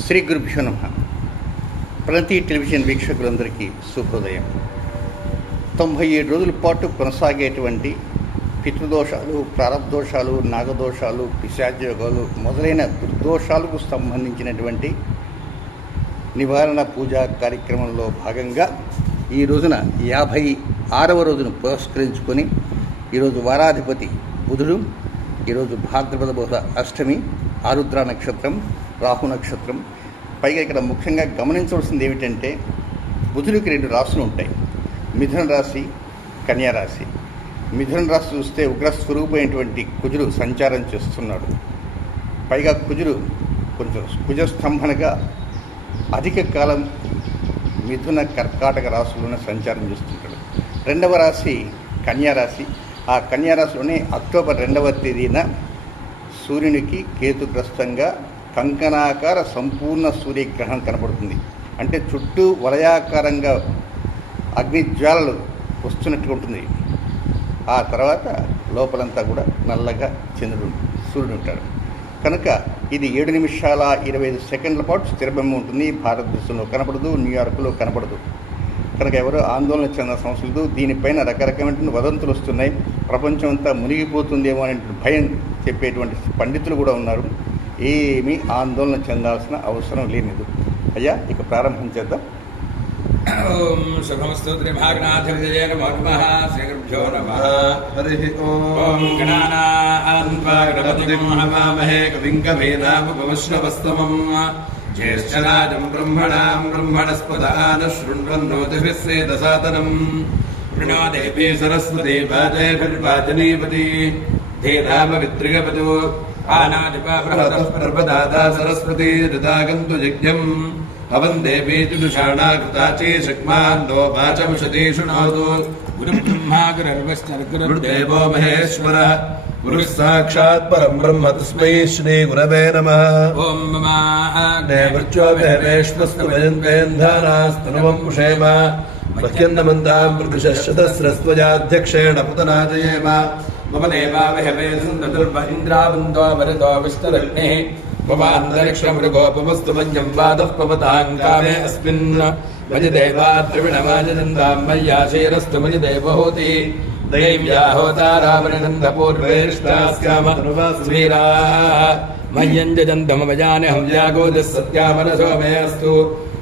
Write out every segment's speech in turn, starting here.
శ్రీ గురుభ్యో నమః. ప్రతి టెలివిజన్ వీక్షకులందరికీ శుభోదయం. 97 రోజుల పాటు కొనసాగేటువంటి పితృదోషాలు, ప్రారబ్ధోషాలు, నాగదోషాలు, పిశాచయోగాలు మొదలైన దుర్దోషాలకు సంబంధించినటువంటి నివారణ పూజా కార్యక్రమంలో భాగంగా ఈ రోజున 56వ రోజును పురస్కరించుకొని ఈరోజు వారాధిపతి బుధుడు, ఈరోజు భాద్రపద బహుళ అష్టమి, ఆరుద్ర నక్షత్రం, రాహు నక్షత్రం. పైగా ఇక్కడ ముఖ్యంగా గమనించవలసింది ఏమిటంటే బుధుడికి 2 రాశులు ఉంటాయి, మిథున రాశి, కన్యా రాశి. మిథున రాశి చూస్తే ఉగ్రస్వరూపమైనటువంటి కుజుడు సంచారం చేస్తున్నాడు. పైగా కుజుడు కొంచెం కుజస్తంభనగా అధిక కాలం మిథున కర్కాటక రాశుల్లోనే సంచారం చేస్తుంటాడు. 2వ రాశి కన్యా రాశి. ఆ కన్యా రాశిలోనే అక్టోబర్ 2వ తేదీన సూర్యునికి కేతుగ్రస్తంగా కంకణాకార సంపూర్ణ సూర్యగ్రహణం కనబడుతుంది. అంటే చుట్టూ వలయాకారంగా అగ్నిజ్వాలలు వస్తున్నట్టుగా ఉంటుంది. ఆ తర్వాత లోపలంతా కూడా నల్లగా సూర్యుడు ఉంటాడు. కనుక ఇది 7 నిమిషాల 25 సెకండ్ల పాటు స్థిరబొమ్మ ఉంటుంది. భారతదేశంలో కనపడదు, న్యూయార్క్లో కనపడదు. కనుక ఎవరో ఆందోళన చెందాల్సిన అవసరం లేదు. దీనిపైన రకరకమైనటువంటి వదంతులు వస్తున్నాయి. ప్రపంచం అంతా మునిగిపోతుందేమో అనేటువంటి భయం చెప్పేటువంటి పండితులు కూడా ఉన్నారు. ఏమీ ఆందోళన చెందాల్సిన అవసరం లేదు. అయ్యా, ఇక ప్రారంభం చేద్దాం. ఓం శుభమస్తు త్రిభాగనాథవిజయ నమో నమః. శ్రీ గురుభ్యో నమః. హరి ఓం గణానాం త్వా గణపతిం హవామహే కవిం కవీనాముపమశ్రవస్తమం జ్యేష్ఠరాజం బ్రహ్మణాం బ్రహ్మణస్పద ఆనశృణ్వన్నోతిభిः సేదసాదనం ప్రణో దేవీ సరస్వతీ వాజేభిర్వాజనీపతి ధీరామవిత్రిగపతు ఆనాదిపా బృహతః పర్వదాదా సరస్వతీ దదాగन्तు యజ్ఞం హవం దేవీతి దుషాణా కృతాచీ శక్మాన్నో వాచముషతి శృణోతు గురు బ్రహ్మా గురుర్దేవో మహేశ్వరః గురుః సాక్షాత్ పరం బ్రహ్మ తస్మై శ్రీ గురవే నమః. ఓం దేవృత్యో దేవేష్వస్తు వయంద్వేంధానాస్తనవం పుషేమ మహ్యన్నమంతాం ప్రతిశతస్రస్త్వజాధ్యక్షేణ పుతనాజయేమ మమ దేవావహవేదుర్వ ఇంద్రావందో వరదో విష్ణురగ్నిః మమాంతరిక్షమృగోపమస్తు మన్యం వాదః పవతాం కామే అస్మిన్ మయి దేవా ద్రవిణమాజనందాం మయ్యాశీరస్తు మయి దేవహూతి దైవ్యా హోతారావరణందపూర్వేష్టాస్యామ స్వీరాः మయ్యం జజन्तమవయాని హవ్యాగోదः సత్యామనసో మే అస్తు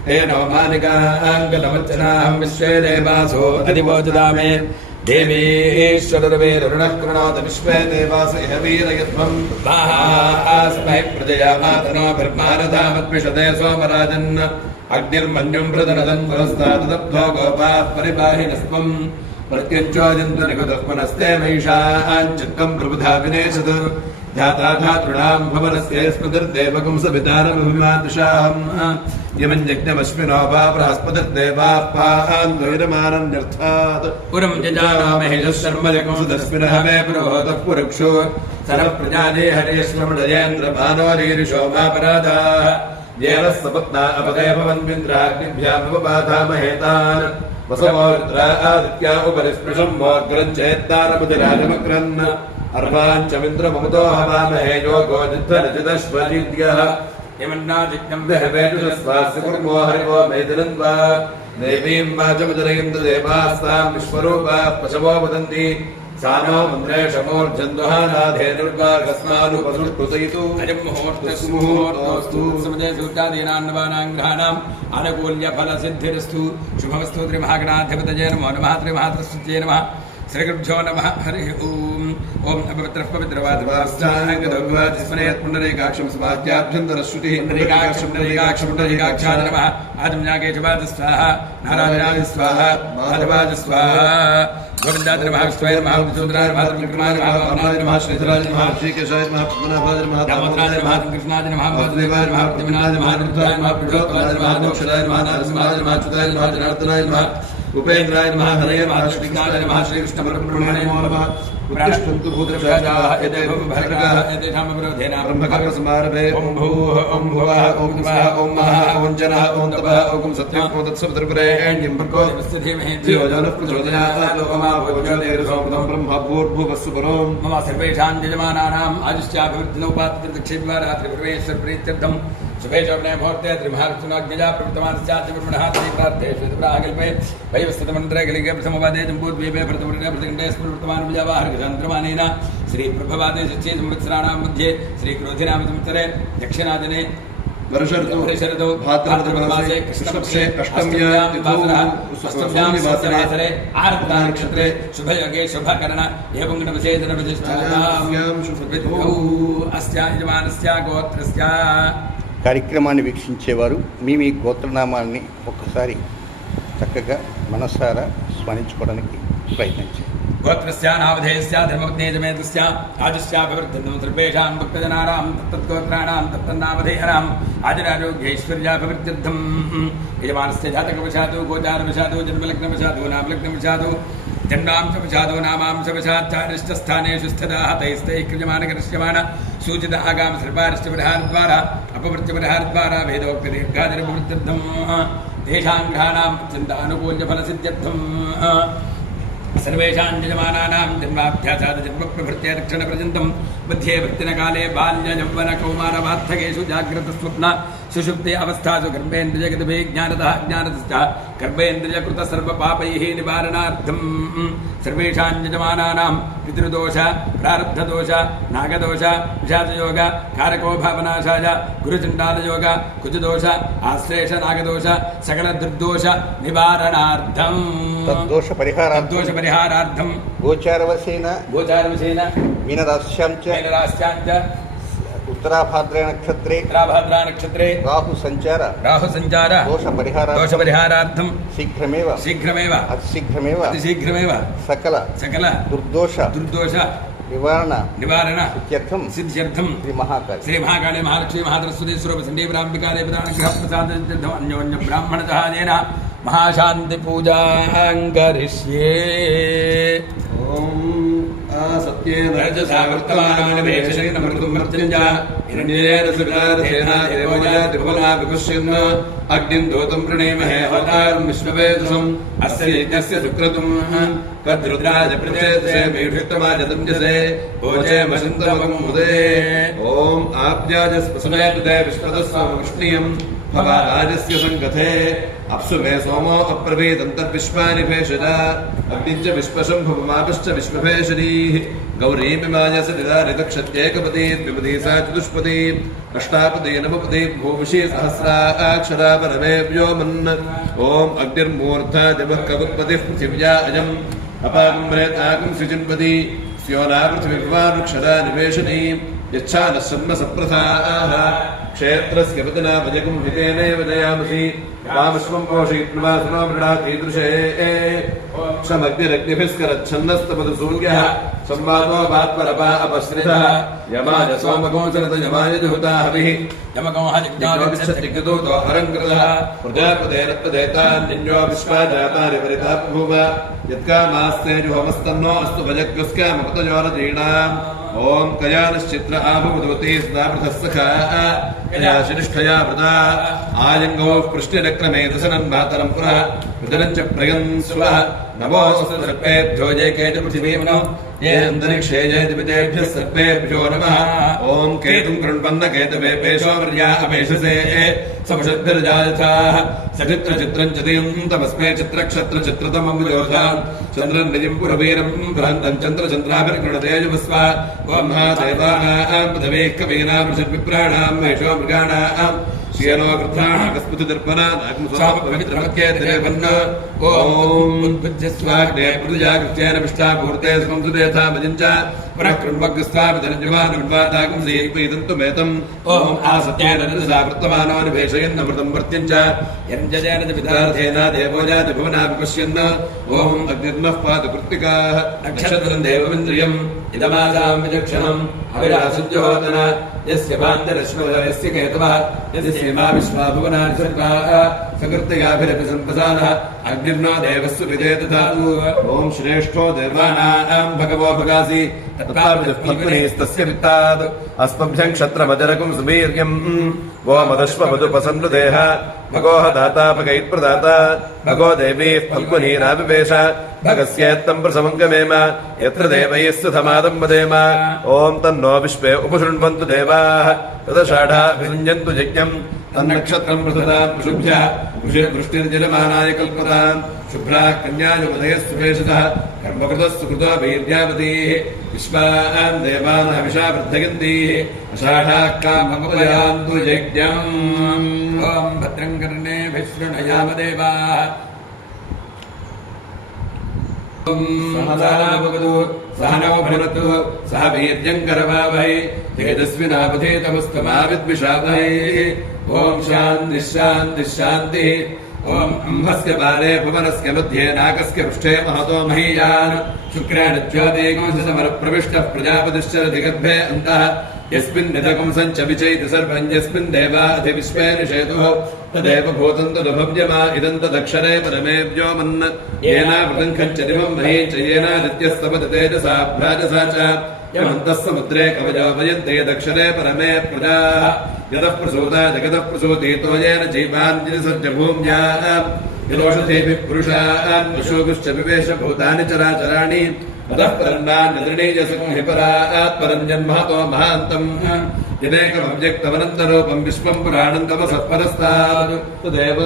తేనో మానికాంగలమచ్చనాహం విశ్వే దేవాసో అధివోచదామే దేవీశ్వరవేరుణః కృణోత విశ్వే దేవాస ఇహ వీరయత్వం మహాస్మై ప్రజయా మాతనో బ్రహ్మారథామద్విషతే సోమరాజన్ అగ్నిర్మన్యుం ప్రదనదన్ పురస్తాదబ్ధో గోపాః పరిపాహినస్త్వం ప్రత్యుజ్యోజంతు నిగతః పునస్తే మహిషాంచిత్తం ప్రబుధా వినేశతు ధ్యాతా ధాతృణాం భవనస్య స్మృతిర్దేవకం సవితారమభిమాతుషాం యమం యజ్ఞమశ్వినో వా బృహస్పతిర్దేవాః పాహాన్వైరమానన్యర్థాత్ పురం జజానామహేజः శర్మజకం సుదస్మినః మే పురోహతః పురుక్షో సరః ప్రజాదే హరేశ్వరుడయేంద్రమానో రీరిషో మాపరాధాః దేవः సపత్నా అపదేభవంద్వింద్రాగ్నిభ్యాముపబాధామహేతాన్ వసవో రుద్రా ఆదిత్యా ఉపరిస్పృశం మోగ్రం చేత్తారముదిరాజమగ్రన్ అర్వాంచమింద్రమముతో హవామహే యోగో జిద్ధరజిదశ్వరీద్యః యమన్నాదిత్యం విహవేతుస్వాస్య కుర్మో హరివో మేదినంద్వా దేవీం వాచముదరయంతు దేవాస్తాం విశ్వరూపాః పశవో వదంతి సానో మంత్రేషమోర్జందుహానాధేనుర్గార్గస్మానుపసుష్టుతయితు అయం ముహూర్తస్ముహూర్తోస్తు సమజే సూర్యాదీనాన్నవానాం గ్రహాణాం ఆనుకూల్య ఫలసిద్ధిరస్తు శుభమస్తు త్రిమహాగణాధిపతయే నమో నమః త్రిమహాత్రిస్తృత్యే నమః. శ్రీ గురుభ్యో నమః. హరి ఓం. ఓం అపవిత్రః పవిత్రవాదవాస్తాంగదోగ్వాదిస్మరేత్ పుండరీకాక్షం స్వాధ్యాభ్యంతరశ్రుతిః పుండరీకాక్షాయ నమః. ఆదిమ్యాగే చవాద స్వాహ, నారాయణాయ స్వాహ, మాధవాయ స్వాహ. గోవిందాయ నమః, విష్ణువే నమః, విష్ణురుద్రాయ నమః, త్రివిక్రమాయ నమః, వామనాయ నమః, శ్రీధరాయ నమః, శ్రీకేశాయ నమః, పద్మనాభాయ నమః, దామోదరాయ నమః, కృష్ణాయ నమః, వాసుదేవాయ నమః, ప్రద్యుమ్నాయ నమః, రుద్రాయ నమః, పురుషోత్తమాయ నమః, మోక్షదాయ నమః, నరసింహాయ నమః, అచ్యుతాయ నమః, జనార్దనాయ నమః, ఉపేంద్రాయ నమః, హరయే నమః, శ్రీకృష్ణాయ నమః, శ్రీకృష్ణ పరబ్రహ్మణే నమో నమః. ఉత్తిష్టन्तు భూతప్రజాః యదేవ భర్గः యదేషాం విరోధేన బ్రహ్మకర్మసమారభే. ఓం భూః ఓం భువః ఓం స్వః ఓం మహః ఓం జనః ఓం తపః ఓం సత్యం ఓం తత్సవితుర్వరేణ్యం భర్గో దేవस्य ధీమహి ధియో యో నః ప్రచోదయాత్. లోకమా భూర్భువస్సుః బ్రహ్మభూర్భువస్సు పరం. మమ సర్వేషాం యజమానానాం ఆదిశ్చాభివృద్ధినోపాత్తిర్దక్షిద్వారాత్రిప్రవేశ్వర ప్రీత్యర్థం शुभे शोभने मुहूर्ते त्रिमहाविष्णुनाज्ञया प्रवृत्तमानस्याद्यब्रह्मणः त्रिप्रार्थेषु प्रागल्पे वैवस्वतमन्त्रे कलिके प्रथमवादे जम्बूद्वीपे प्रथमऋणे प्रतिगण्डे स्फुरवर्तमान विजयवाहर्घचन्द्रमानेन श्रीप्रभवादे शिक्षे संवत्सराणां मध्ये श्रीक्रोधिनाम संवत्सरे दक्षिणादिने वर्षऋतु भाद्रपदमासे कृष्णपक्षे अष्टम्यां तिथौ आर्द्रा नक्षत्रे शुभयोगे शुभकरण एवं गणवसेदनवधिष्ठायां शुभतिथौ अस्या यजमानस्य गोत्रस्य కార్యక్రమాన్ని వీక్షించేవారు మీ గోత్రనామాన్ని ఒక్కసారి చక్కగా మనసారా స్మరించుకోవడానికి ప్రయత్నించండి. गोत्रस्य नामधेयस्य धर्मपत्नीजमेतस्य राजस्याभिवृद्धिं सर्वेषां भक्तजनानां तत्तद्गोत्राणां तत्तन्नामधेयानाम् आदिरारोग्यैश्वर्याभिवृद्ध्यर्थं यजमानस्य जातकवशात् गोचारवशात् जन्मलग्नवशात् नामलग्नवशात् जन्मांशवशात् नामांशवशात् स्थानेषु स्थिताः तैस्तैः क्रियमाणकरिष्यमाण सूचित आगाम सर्वारिष्टपरिहारद्वारा अपवृत्तिपरिहारद्वारा वेदोक्तदीर्घादिरभिवृद्ध्यर्थं तेषां ग्रहाणां चिन्तानुकूल्यफलसिद्ध्यर्थं सर्वेषां यजमानानां जन्माभ्यासात् जन्मप्रभृत्या रक्षणपर्यन्तं मध्ये वृत्तिनकाले बाल्ययौवनकौमारवार्धकेषु जाग्रतस्वप्न सुषुप्ति अवस्थासु गर्भेन्द्रियगतभिज्ञानतः ज्ञानतश्च गर्भेन्द्रियकृतसर्वपापैः निवारणार्थं सर्वेषां यजमानानां पितृदोष प्रारब्धदोष नागदोष विषादयोग कारको भावनाशाय गुरुचण्डालयोग कुजदोष आश्लेष नागदोष सकलदुर्दोष निवारणार्थं तद्दोष परिहारार्थं गोचारवशेन मीनराश्यां च उत्तराभाद्रा नक्षत्रे राहु संचार दोष परिहारार्थं शीघ्रमेव अतिशीघ्रमेव सकल दुर्दोष निवारण सिद्ध्यर्थं श्री महाकाली महालक्ष्मी महासरस्वती स्वरूप संदीपराम्बिकाले प्रधानग्रह प्रसाद अन्योन्य ब्राह्मण जहादेन महाशांति पूजां करिष्ये. सत्येन रजसा वर्तमानानि वेशेन मृदुमर्त्यञ्च हिरण्येन सुविदारथेन देवोजा त्रिभुवना विपुष्यन् अग्निं दूतं प्रणेमहे होतारं विश्ववेदसम् अस्य यज्ञस्य सुक्रतुम् कद्रुद्राज प्रचेतसे मेढुक्तमाजतं जसे भोजे मशन्तमकं मुदे ॐ आप्याजस्पसुमेतुते विश्वतस्वमुष्णीयम् भवाराजस्य सङ्गथे अप्सु मे सोमो अप्रभेदन्तर्विश्वानि भेषज अग्निञ्च विश्वशम्भुमापश्च विश्वभेषरीः गौरीमिमाय सदिदारितक्षत्येकपदी द्विपदी सा चतुष्पदी अष्टापदी नवपदी भूमिषी सहस्राक्षरा परमे व्योमन् ॐ अग्निर्मूर्धा दिवः कवुत्पतिः पृथिव्या अयम् अपाकुम्भ्रेताकुं सृजिन्पदी स्योना पृथिवीर्वानुक्षरा निवेशनी यच्छानः सन्म सप्रथाः क्षेत्रस्य पतना भजकुं हितेनैव जयामसि वामश्वं पोषयित्वा सुनो मृडातीदृशे क्षमग्निरग्निभिस्करच्छन्नस्तपदु सूर्यः संवादो वात्परपा अपश्रितः यमाय सोमगो सरत यमाय जुहुता हविः यमगो हजिज्ञाविच्छत्रिकृतो हरङ्कृतः प्रजापतेरत्पदेतान्यो विश्वा जातानि परितापभूव यत्कामास्ते जुहमस्तन्नो अस्तु भजग्गस्कामपतयोरजीणाम् ॐ कयानश्चित्र आभुवदवती स्नापृतः सखा कयाशिनिष्ठया वृता आलिङ्गो पृष्टिरक्रमे दशनन्मातरं पुनः विदरञ्च प्रयन् स्वः नमोऽस्तु सर्पेभ्यो ये केच पृथिवीमनो ये अन्तरिक्षे ये दिवितेभ्यः सर्पेभ्यो नमः ॐ केतुं कृण्वन्न केतवे पेशो मर्या अपेशसे सपशद्भिर्जायथाः सचित्रचित्रं चतिं तमस्मे चित्रक्षत्रचित्रतमं चन्द्रं निजं पुरवीरं बृहन्तं चन्द्रचन्द्राभिर्गृणते जुवस्वा ॐ महादेवानां पृथिवीः कवीनां षड्विप्राणां मेषो मृगाणां श्रियनो वृद्धाः कस्पतिदर्पणानां स्वापवित्रमत्येतरेवन्न ॐ उद्बुध्यस्वाग्ने पृथुजाकृत्येन विष्टापूर्ते संसुदेथा भजञ्च पुनः कृण्वग्स्वामिधनजुवानुण्वातागं सीपीदन्तुमेतम् ॐ आसत्येन रजसा वर्तमानो निवेशयन्नमृतं वर्त्यञ्च यञ्जयेन च विदार्थेन देवो जाति भुवना विपश्यन् ॐ अग्निर्नः पातु कृत्तिकाः नक्षत्रं देवमिन्द्रियम् इदमासां विचक्षणम् अविरासुज्योतन यस्य भान्तरश्वस्य केतवः यस्य सीमा विश्वा भुवनानि सर्वाः सकृत्ययाभिरपि सम्पसानः अग्निर्नो देवस्सु विजेत धातु ॐ श्रेष्ठो देवानां भगवो भगासि तत्पावृत्तस्य वित्तात् अस्मभ्यं क्षत्रमजरकं सुवीर्यं गोमदश्वमधुपसन्नुदेह भगोः दातापगैत्प्रदाता भगो देवीः फल्गुनीराविवेश भगस्येत्तं प्रसमङ्गमेम यत्र देवैः सुधमादं वदेम ॐ तन्नो विश्वे उपशृण्वन्तु देवाः तदषाढाभिषञ्जन्तु यज्ञम् तन्नक्षत्रम् प्रसदां पशुभ्यः वृष्टिर्जलमानाय कल्पताम् शुभ्रा कन्यायुपदयस्वेशतः कर्मकृतः सुकृतो वीर्यावतीः विश्वान् देवान् हविषा वर्धयन्तीः अषाढाः काममुपयान्तु यज्ञम् ॐ भद्रं कर्णेभिः शृणुयाम देवाः सहनौ भुनक्तु सह वीर्यं करवावहै तेजस्विनावधीतमस्तमा विद्विषावहै ॐ शान्तिः शान्तिः शान्तिः ॐ अम्भस्य बाले भुवनस्य मध्ये नाकस्य पृष्ठे महतो महीयान् शुक्रेण ज्योतिगुंसमरप्रविष्टः प्रजापतिश्चरधिगर्भे अन्तः यस्मिन् निधकं सञ्च विचैति सर्वं यस्मिन् देवा अधिविश्वे निषेतुः तदेव भूतं तदुभव्यमा इदं तदक्षरे परमे व्योमन् येनावृतं खञ्च दिवं महीं च येनादित्यस्तपति तेजसा भ्राजसा च यमन्तः समुद्रे कवयो वयन्ते यदक्षरे परमे प्रजाः यतः प्रसूता जगतः प्रसूतीतो येन जीवान् निसर्ज भूम्याः यदोषधेभिः पुरुषान् पशुभिश्च विवेश भूतानि चराचराणि अतः परन्नान्यदृणीयसं हि परात् परं जन्मतो महान्तम् यदेकमव्यक्तमनन्तरूपं विश्वं पुराणं तपसः परस्तात् तदेव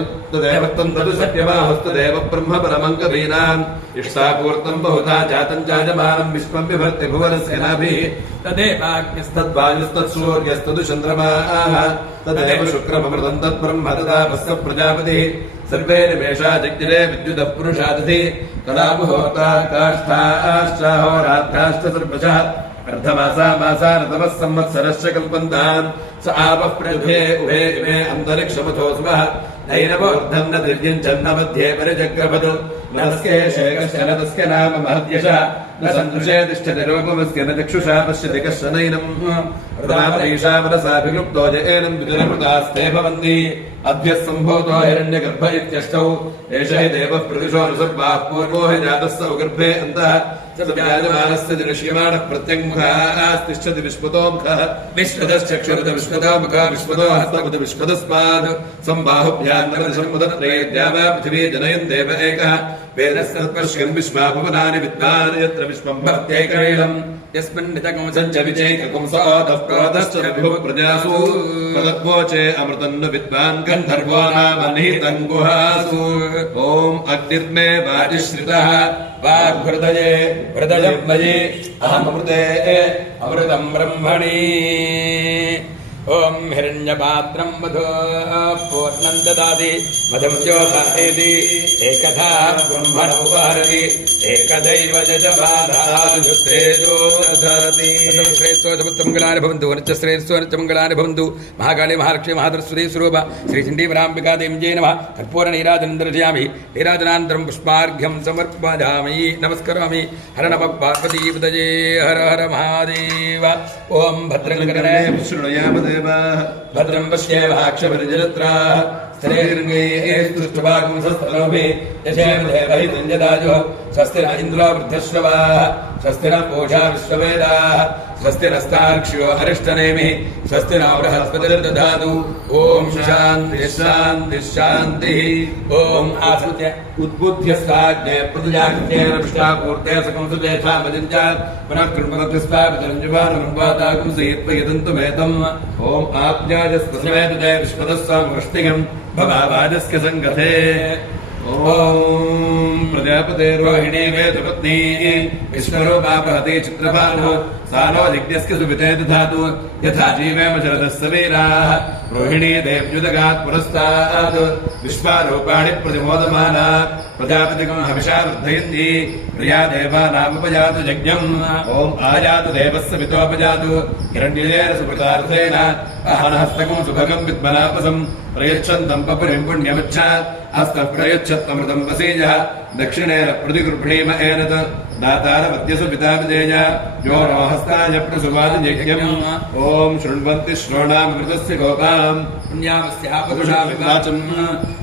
तं तदु सत्यमाहस्तदेव ब्रह्म परमं कवीनाम् इष्टापूर्तं बहुधा जातं जायमानं विश्वं बिभर्ति भुवनस्य नाभिः तदेवाग्निस्तद्वायुस्तत्सूर्यस्तदु चन्द्रमाः तदेव शुक्रममृतं तद्ब्रह्म तदापस्य प्रजापतिः सर्वे निमेषा जग्निरे विद्युतः पुरुषादधि तदा मुहूर्ता काष्ठाश्चाहोरात्राश्च सर्वशः अर्धमासा मासा ऋतवः संवत्सरश्च कल्पन्ताम् स आपः प्रयुधे उभे इमे अन्तरिक्षमथो सुवः नैनवोर्धम् न दिव्यम् चन्न मध्ये परिचक्रपत् नस्य शेकश्च न तस्य नाम महद्यशः न सन्दृशे तिष्ठति रूपमस्य न चक्षुषा पश्यति कश्चनैनम् हृदामरीषा मनसाभिलुप्तो य एनम् द्विजनमृतास्ते भवन्ति अभ्यः सम्भूतो हिरण्यगर्भ इत्यष्टौ एष हि देवः प्रतिशो ऋसर्वाः पूर्वो हि जातः स गर्भे अन्तः स विराजमानस्य दृश्यमाणः प्रत्यङ्मुखास्तिष्ठति विश्वतो मुखः विश्वतश्चक्षुरुत विश्वतो मुखः विश्वतो हस्तमुत विश्वतस्मात् सम्बाहुभ्यान्तरदशमुदत्रयेद्या वा पृथिवी जनयन् देव एकः वेदस्तत्पश्यन् विश्वा भुवनानि विद्वान् यत्र विश्वं भवत्यैकैलम् यस्मिन्नितकं सञ्च विचैककं सोऽतः प्रोतश्च विभुः प्रजासु तदत्वोचे अमृतन्न विद्वान् गन्धर्वो नाम निहितं गुहासु ॐ अग्निर्मे वाजिश्रितः वाग्हृदये हृदयं मयि अहमृते अमृतं ब्रह्मणि ॐ हिरण्यपात्रं मधु पूर्णं ददाति मधुं ज्योतायति एकधा ब्रह्मणो वारति एकदैव यजमानाजुस्तेजो ददाति श्रेयस्सो समस्तमङ्गलानि भवन्तु नित्यश्रेयस्सो नित्यमङ्गलानि भवन्तु महाकाली महालक्ष्मी महासरस्वती स्वरूप श्रीचण्डीपराम्बिका देव्यै नमः कर्पूरनीराजनं दर्शयामि नीराजनानन्तरं पुष्पार्घ्यं समर्पयामि नमस्करोमि हर नमः पार्वतीपतये हर हर महादेव ॐ भद्रं कर्णे शृणुयाम भद्रं पश्येवाक्षभिर्जलत्राः स्त्रीर्गैस्तुष्टभागं सस्तनोभिः यशेम देवहितं जदायुः स्वस्ति न इन्द्रो वृद्धश्रवाः स्वस्ति न पूषा विश्ववेदाः स्वस्ति नस्तार्क्ष्यो अरिष्टनेमिः स्वस्ति न बृहस्पतिर्दधातु ॐ शान्तिः शान्तिः शान्तिः ॐ आसृत्य उद्बुद्ध्यस्ताज्ञे प्रतिजाग्नेन विष्टापूर्ते सकं सुजेषामजिञ्च पुनः कृण्वकृस्तापितरञ्जुभानुर्वाताकं सहित्वयदन्तुमेतम् ॐ आज्ञाजस्पसमेतते विश्वतस्सां वृष्टिगम् भवावाजस्य सङ्गते ॐ प्रजापते रोहिणी वेदपत्नी विश्वरूपा बृहती चित्रभानुः सानो यज्ञस्य सुविते दधातु यथा जीवेम शरदः सवीराः रोहिणी देव्युदगात् पुरस्तात् विश्वारूपाणि प्रतिमोदमाना प्रजापतिकं हविषा वर्धयन्ति प्रिया देवानामुपजातु यज्ञम् ॐ आयातु देवस्य पितोपजातु हिरण्यजेन सुकृतार्थेन अहनहस्तकं सुभगं विद्मनापसं प्रयच्छन्तं पपुरिं पुण्यमुच्चात् हस्तः प्रयच्छत्तमृतं वसीयः दक्षिणेन प्रतिगृह्णीम एनत् दातारवद्यसु पिता विजेय यो नो हस्ताय प्रसुवादियज्ञम् ॐ शृण्वन्ति श्रोणामृतस्य गोपाम् पुण्यामस्यापदुषामिवाचम्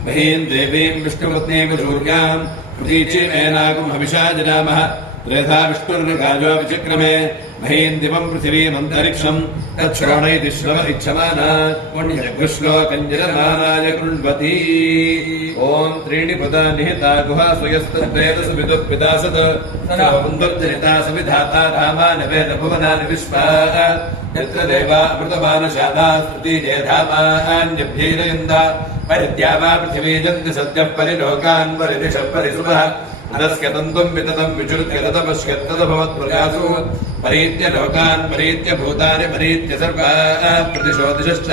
महीम् देवीम् विष्णुपत्नीम् सूर्याम् प्रतीचीमेनागम् हविषा जनामः त्रेधा विष्णुर्गाजो विचक्रमे महीन् दिवम् पृथिवीमन्तरिक्षम् तच्छ्रोणैति श्रव इच्छमाना पुण्यजगुश्लोकञ्जलमानाय कृण्वती ॐ त्रीणि पदा निहिता गुहा स्वयस्तद्वेदसु विदुः पितासत् सदावन्दर्जनिता सविधाता धामानि वेदभुवनानि विश्वा यत्र देवा अमृतमानशादा स्तुतिजे धामान्यभ्यैरयन्त परिद्या वा पृथिवी जन्ति सद्यः परिलोकान् परिदिशः परिसुभः अदस्य तन्तुम् विततम् विचुर्य ततपश्यत्तदभवत्प्रजासु परीत्य लोकान् परीत्य भूतानि परीत्य सर्वाः प्रतिशो दिशश्च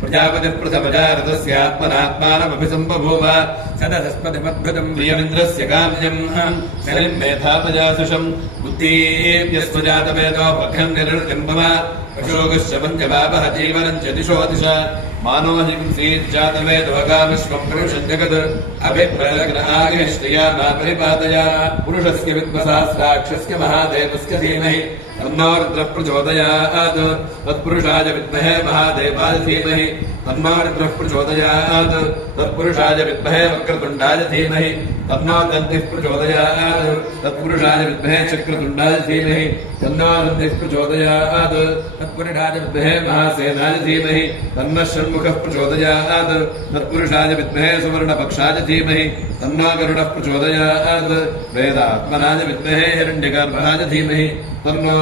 प्रजापतिः प्रथमजारतस्यात्मनात्मानमभिसम्बभूव सदसस्पतिमद्भुतम् प्रियमिन्द्रस्य काम्यम् शनिम् मेधापजासुषम् बुद्धीभ्यस्वजातवेदो भग्नम् निरृतिम्बव अशोकश्च पञ्चपापः जीवनम् च दिशो दिश मानो हिंसीज्जातवेदोगाविश्वम् पुरुषम् जगत् अभिप्रलग्न आगेष्ट्या मा परिपातया पुरुषस्य विद्मसहस्राक्षस्य महादेवस्य धीमहि तन्नो रुद्रः प्रचोदयात् तत्पुरुषाय विद्महे महादेवाय धीमहि तन्नो रुद्रः प्रचोदयात् तत्पुरुषाय विद्महे वक्रतुण्डाय धीमहि तन्नो दन्तिः प्रचोदयात् तत्पुरुषाय विद्महे चक्रतुण्डाय धीमहि तन्नो दन्तिः प्रचोदयात् तत्पुरुषाय विद्महे महासेनाय धीमहि तन्नः षण्मुखः प्रचोदयात् तत्पुरुषाय विद्महे सुवर्णपक्षाय धीमहि तन्नो गरुडः प्रचोदयात् वेदात्मनाय विद्महे हिरण्यगर्भाय धीमहि तन्नो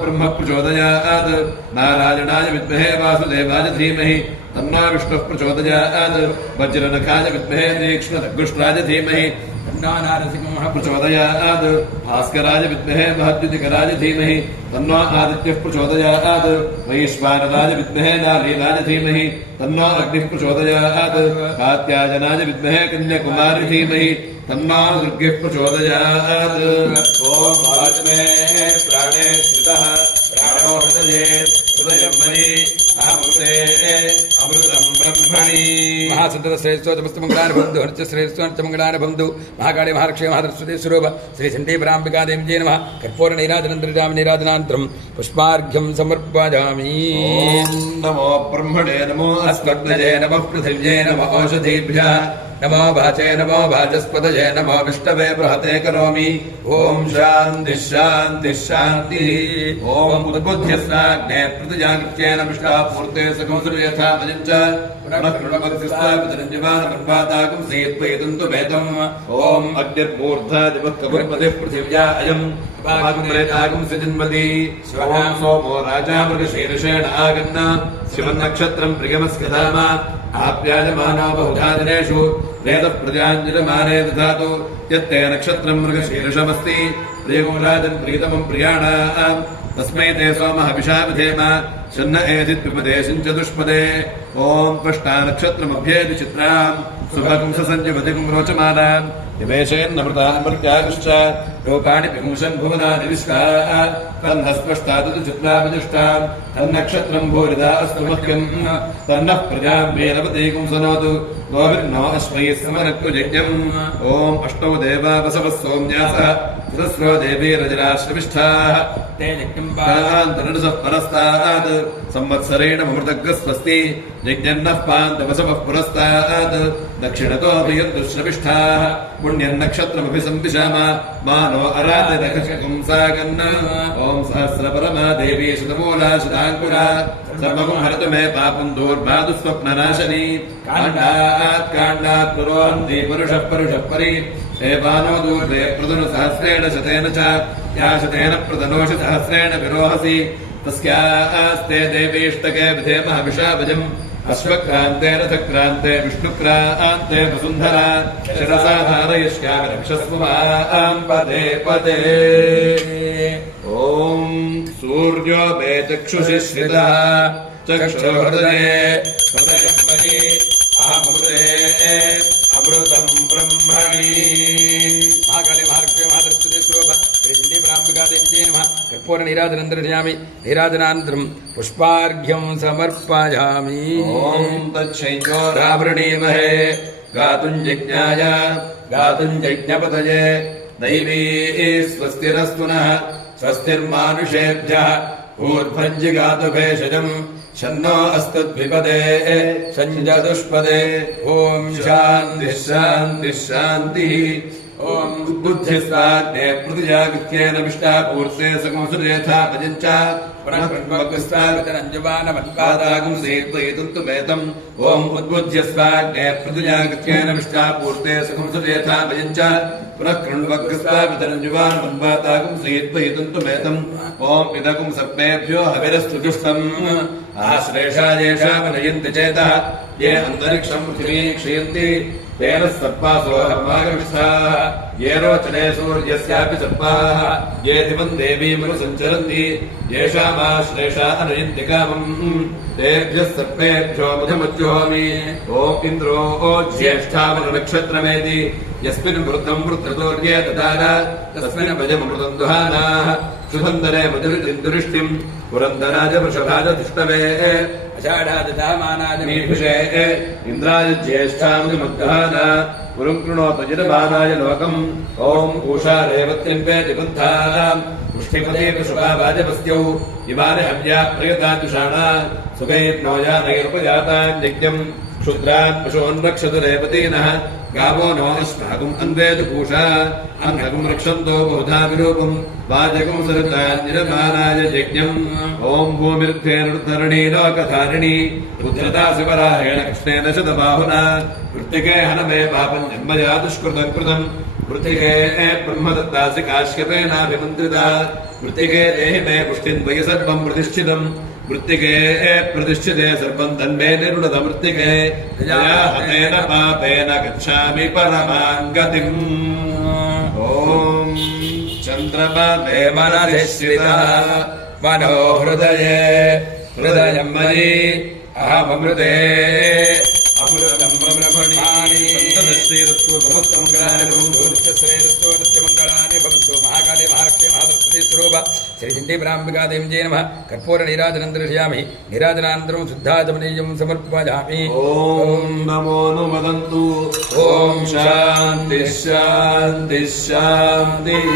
ब्रह्म प्रचोदयात् नारायणाय विद्महे वासुदेवाय धीमहि तन्नो विष्णुः प्रचोदयात् वज्रनखाय विद्महे तीक्ष्णदग्गुष्ट्राय धीमहि तन्नो नारसिंहः प्रचोदयात् भास्कराय विद्महे महद्युतिकराय धीमहि तन्नो आदित्यः प्रचोदयात् वैश्वानराय विद्महे नालीलाय धीमहि तन्नो अग्निः प्रचोदयात् कात्यायनाय विद्महे कन्याकुमारी धीमहि तन्नो दुर्गः प्रचोदयात् ॐ वाचमे प्राणे स्थितः प्राणो हृदये हृदयं मयि अहमृते अमृतं ब्रह्मणि महासंतत श्रेष्ठोतमस्तमंगलान बंधु हर्ष श्रेष्ठोतमंगलान बंधु महाकाली महालक्ष्मी महासरस्वती स्वरूप श्री चंडीपरांबिका देवी नमः कर्पूर नीराजनंतरिजामि नीराजनान्तरं पुष्पार्घ्यं समर्पयामि ॐ नमो ब्रह्मणे नमो अस्मद्गजे नमः पृथिव्ये नमः औषधीभ्यः नमो भाचे नमो भाजस्पतये नमो विष्णवे बृहते करोमि ओम शांति शांति शांति ओम उद्बुद्ध्यस्नाग्ने प्रतिजागृत्येन विष्णापूर्ते सकंसुर यथा भजञ्च पुनः सेत्वयन्तु वेदम् ओम अग्निर्मूर्धादिवक्कवर्पतिः पृथिव्या अयम् वाग्मरेतागं सजन्मति ओम सोमो राजा मृगशीर्षेण आगन्न शिवन्नक्षत्रं प्रियमस्कधाम आप्यायमानो बहुधा दिनेषु वेदः प्रजाञ्जलमाने दधातु यत्ते नक्षत्रं मृगशीर्षमस्ति प्रियगोराजन् प्रीतमं प्रियाणाम् तस्मै ते सोमः विशाविधेम शन्न एधित्विपदेशं च दुष्पदे ॐ पृष्टा नक्षत्रमभ्येति चित्राम् सुभगं ससञ्जपतिगं रोचमानाम् निवेशेन्नमृतामर्त्यागश्च लोकानि विपुंसन् भुवनानि विश्वाः तन्नः स्पष्टादतु चित्रामजुष्टाम् तन्नक्षत्रम् भूरिदा अस्तु मह्यम् तन्नः प्रजाम् वेनवतीकुं सनोतु गोभिर्नो अश्वैः समनक्तु यज्ञम् ॐ अष्टौ देवा वसवः सोम्यासः सहस्रो देवीरजराश्रविष्ठाः ते यज्ञम् पान्तरसः परस्तात् संवत्सरेण ममृतग्रः स्वस्ति यज्ञन्नः पान्तवसवः पुरस्तात् दक्षिणतो प्रियन्तु श्रविष्ठाः पुण्यन्नक्षत्रमपि सम्पिशाम मानो अराधनकशकं सागन्न ॐ सहस्रपरमा देवी शतमूला शताङ्कुरा सर्वं हरतु मे पापं दूर्बाधु स्वप्ननाशनी काण्डात् पुरोहन्ति पुरुषः परि एवानो दूर्वे प्रदनु सहस्रेण शतेन च या शतेन प्रदनोषि सहस्रेण विरोहसि तस्यास्ते देवीष्टके विधेमः विशाभजम् अश्वक्रान्ते रथक्रान्ते विष्णुक्रान्ते वसुन्धरा शिरसा धारयिष्यामि रक्षस्व मां पदे पदे ॐ सूर्यो मे चक्षुषि श्रितः चक्षुर्हृदये हृदयं मयि अहमृते अमृतं ब्रह्मणि महाकाली महालक्ष्मी महासरस्वती स्वरूप श्री चण्डीपरांबिका देवी नमः कर्पूर नीराजनन्दर्शयामि नीराजनान्तरं पुष्पार्घ्यं समर्पयामि ॐ तच्छैयो रावृणीमहे गातुं यज्ञाय गातुं यज्ञपतये दैवी स्वस्तिरस्तु नः स्वस्तिर्मानुषेभ्यः ऊर्ध्वञ्जिगातु भेषजम् शन्नो अस्तु द्विपदे सञ्जदुष्पदे ॐ शान्तिः शान्तिः शान्तिः ఓం ఉద్బుద్ధ్యస్వాగ్నే ప్రతిజాగత్యేన విష్టాపూర్తే సకమసురేథా భజంచ పునఃకృణ్వగ్స్వాగతనంజవానమన్పాదాగం సేత్వయితుంతు వేదం ఓం ఉద్బుద్ధ్యస్వాగ్నే ప్రతిజాగత్యేన విష్టాపూర్తే సకమసురేథా భజంచ పునఃకృణ్వగ్స్వాగతనంజవానమన్పాదాగం సేత్వయితుంతు వేదం ఓం ఇదకం సర్పేభ్యో హవిరస్తు జుష్టం ఆశ్లేషాయేషామనయంతి చేతః ये अंतरिक्षं पृथिवीं क्षयन्ति तेन सर्पासो हर्मागमिष्ठाः ये रोचने सूर्यस्यापि सर्पाः ये दिवं देवीमनु सञ्चरन्ति येषामाश्लेषा अनयन्ति कामम् तेभ्यः सर्पेभ्यो मधुमुज्जुहोमि ॐ इन्द्रो ज्येष्ठामनुनक्षत्रमेति यस्मिन् वृद्धं वृद्धतोर्ये ददार तस्मिन् भजमृतं दुहानाः सुबन्धरे मधुरितिन्दुरिष्टिं पुरन्दराज वृषभाज तिष्ठवे षाढादिधामानादिमीभिषे इन्द्राय ज्येष्ठामुद्धान पुरुं कृणोत जिरबाणाय लोकम् ॐ पूषा रेवत्यन्वेति बुद्धाम् पुष्टिपदे वृषभावाजपस्त्यौ इमानि हव्या प्रियताजुषाणा सुखैर्नोयानैरुपजातान् यज्ञम् क्षुद्रान् पशून् रक्षतु रेवतीनः गावो नो अस्माकम् अन्वेतु पूषा अन्नकम् रक्षन्तो बहुधा विरूपम् वाचकम् सरुतान् निरमानाय यज्ञम् ॐ भूमिर्धेनुद्धरणी लोकधारिणी रुद्रता शिवराहेण कृष्णेन शतबाहुना वृत्तिके हनमे पापम् जन्मया दुष्कृतम् कृतम् वृत्तिके ब्रह्मदत्तासि काश्यपेनाभिमन्त्रिता वृत्तिके देहि मे पुष्टिन् वै सर्वम् प्रतिष्ठितम् वृत्तिके प्रतिष्ठिते सर्वं तन्मे निरुणत वृत्तिके हतेन पापेन गच्छामि परमां गतिम् ॐ चन्द्रमा मे मनसि स्थितः मनो हृदये हृदयं मयि अहममृते अमृतं ब्रह्मणि सन्ततश्रीरस्तु समस्तमङ्गलानि भवन्तु नित्यश्रेयस्तु नित्यमङ्गलानि भवन्तु महाकाले महालक्ष्मी महासरस्वती स्वरूप श्रीचण्डीपराम्बिकादेवी जय नमः कर्पूर नीराजनं दर्शयामि नीराजनानन्तरं शुद्धाचमनीयं समर्पयामि ॐ नमो नुमदन्तु ॐ शान्ति शान्ति शान्तिः